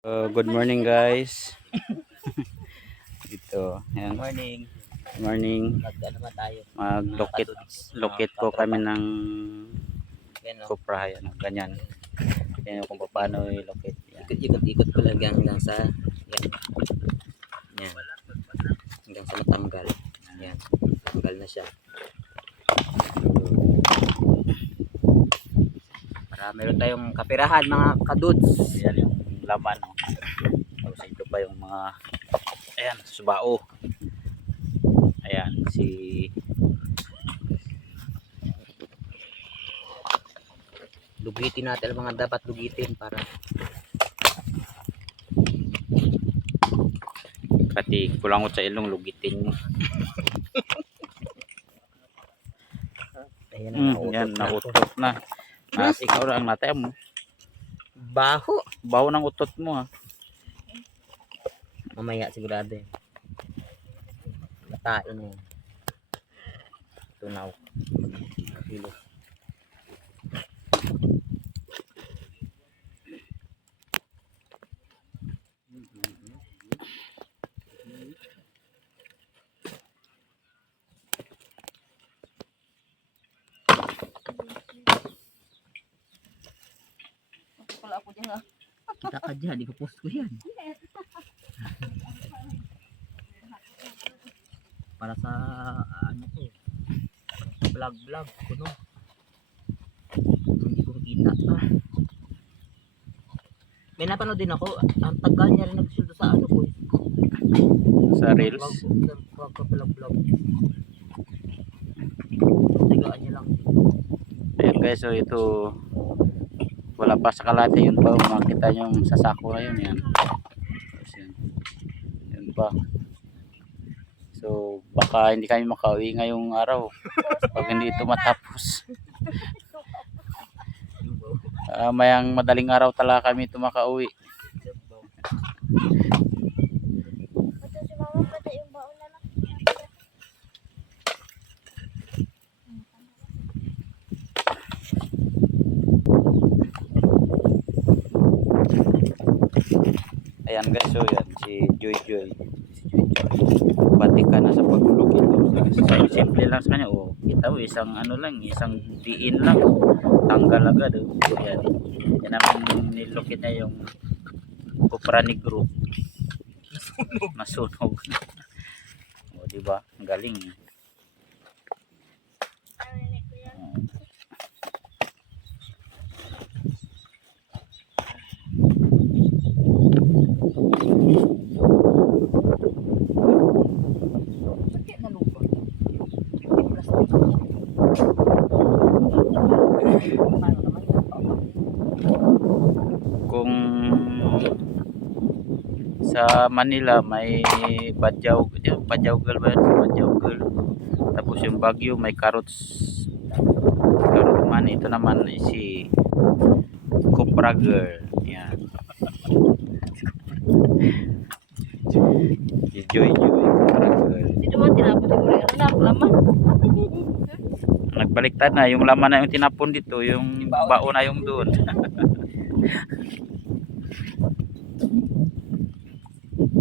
Good morning guys. Ito, ayan. Morning. Morning. Mag-ano ba tayo? Locate po kami ng Yan, no? kupra. Ayan, ganyan. Yan kung paano i-locate. Yan. Ikot-ikot ko lang hanggang sa yan. Yan. Hanggang sa matanggal. Yan. Tanggal na siya. Para meron tayong kapirahan mga kadudes. Yan yung laman. Oh. Tapos ito pa yung mga ayan, subao. Ayan, Lugitin natin ang mga dapat lugitin para kati kulangot sa ilong lugitin mo. ayan, Yan, nautot na. Ikaw lang natay mo. baho. Baho ng utot mo ha. Mamaya sigurado yan. Matain mo. Tunaw. Kilo. Wala ako dyan ha. Kita ka dyan, di ko post ko yan. Para sa ano to, vlog ko no. Hindi ko kita may napanood din ako, ang tagal niya rin nagsulto sa ano ko. Sa reels. Vlog. Tagaan niya lang. Ayan guys, so ito wala pa sa kalate, yun pa makita nyo yung sasako na yun. Yan. Tapos yun pa. So baka hindi kami makauwi ngayong araw pag hindi ito matapos. Mayang madaling araw talaga kami ito makauwi. Ito si mama pati yung baon na lang. Ayan guys, so yan si Joy. Bati ka na sa paglulog ito. Simple lang sa kanya. Oh, kita mo isang ano lang, isang diin lang. Tanggal agad. Oh. Yan. Yan naman nilukit niya yung kupra ni group. Nasunog. O, diba? Ang galing. Narinig ko yan. Bakit nalupa? Kung sa Manila may Badyaw girl ba yan? Badyaw girl. Tapos yung Baguio may carrot man. Ito naman si Cupra girl. Yan. Si Joy Cupra girl. Dito mo tinapos siguro yung anak, laman. Nagbaliktad na yung laman na yung tinapon dito, yung bao na yung doon.